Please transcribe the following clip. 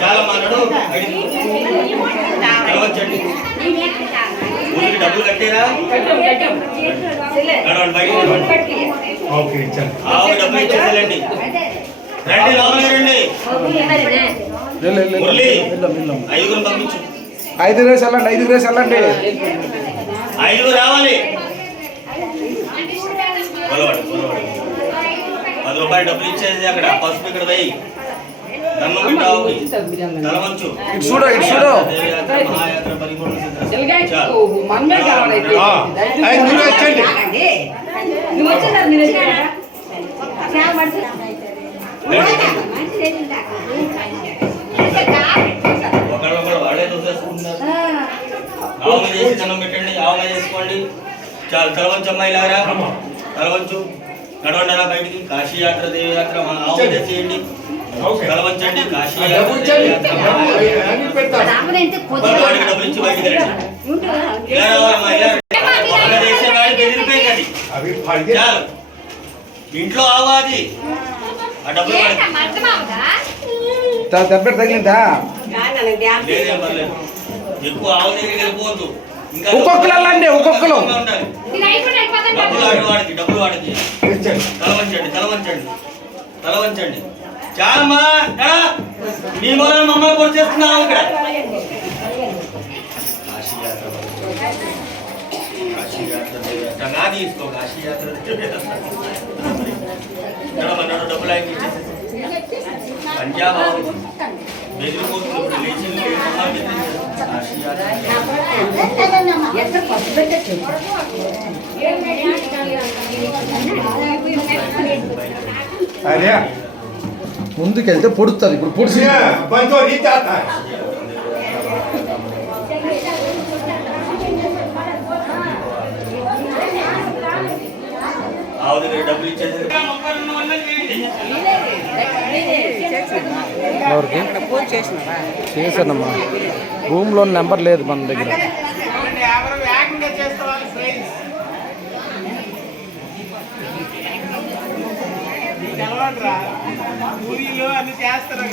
చాలా మాట్లాడు డబ్బులు కట్టారా డబ్బులు ఇచ్చేసాలండి రండి లోపలికి రండి మురళి ఐదుగురు పంపించు 5 వేసి వెళ్ళండి 5 వేసి వెళ్ళండి 5 రావాలి 10 రూపాయలు డబ్బులు ఇచ్చేది అక్కడ పసుపు ఇక్కడ వేయి దండం పెట్టావు తలవంచు ఇటు చూడు ఇటు చూడు మహాయాత్ర పరిపూర్ణ ఒకళ్ళొకళ్ళు వాళ్ళే చూసేసుకుంటున్నారు ఆవుగా చేసి దండం పెట్టండి ఆవుగా చేసుకోండి చాలు తలవంచు అమ్మాయి లాగా తలవంచు నడవండి బయటికి కాశీ యాత్ర దేవయాత్ర ఆవుగా చేసేయండి కలవంచండి కాశీ డబ్బులు ఇచ్చి బయటికి చాలు ఇంట్లో ఆవాది ఆ డబ్బులు తగిలిందా లేదేం పర్లేదు ఎక్కువ ఆవు దగ్గరికి వెళ్ళిపోవద్దు ఒక్కొక్కరు వెళ్ళండి ఒక్కొక్కరు డబ్బులు వాడికి తలవంచండి తలవంచండి తలవంచండి చాలమ్మా నీ మూల మమ్మల్ని పొడి చేస్తున్నావు ఇక్కడ నా తీసుకో కాశీ యాత్ర డబ్బులు ఆయన ఇచ్చేసి పంజాబ్ బెదిరిపోతుంది ఇప్పుడు లేచి కాశీ అరే ముందుకెళ్తే పొడుస్తుంది ఇప్పుడు పొడిచి ఆవు దగ్గర డబ్బులు ఇచ్చేసి చేశానమ్మా రూమ్లో నెంబర్ లేదు మన దగ్గర ఊరిలో అన్ని చేస్తారు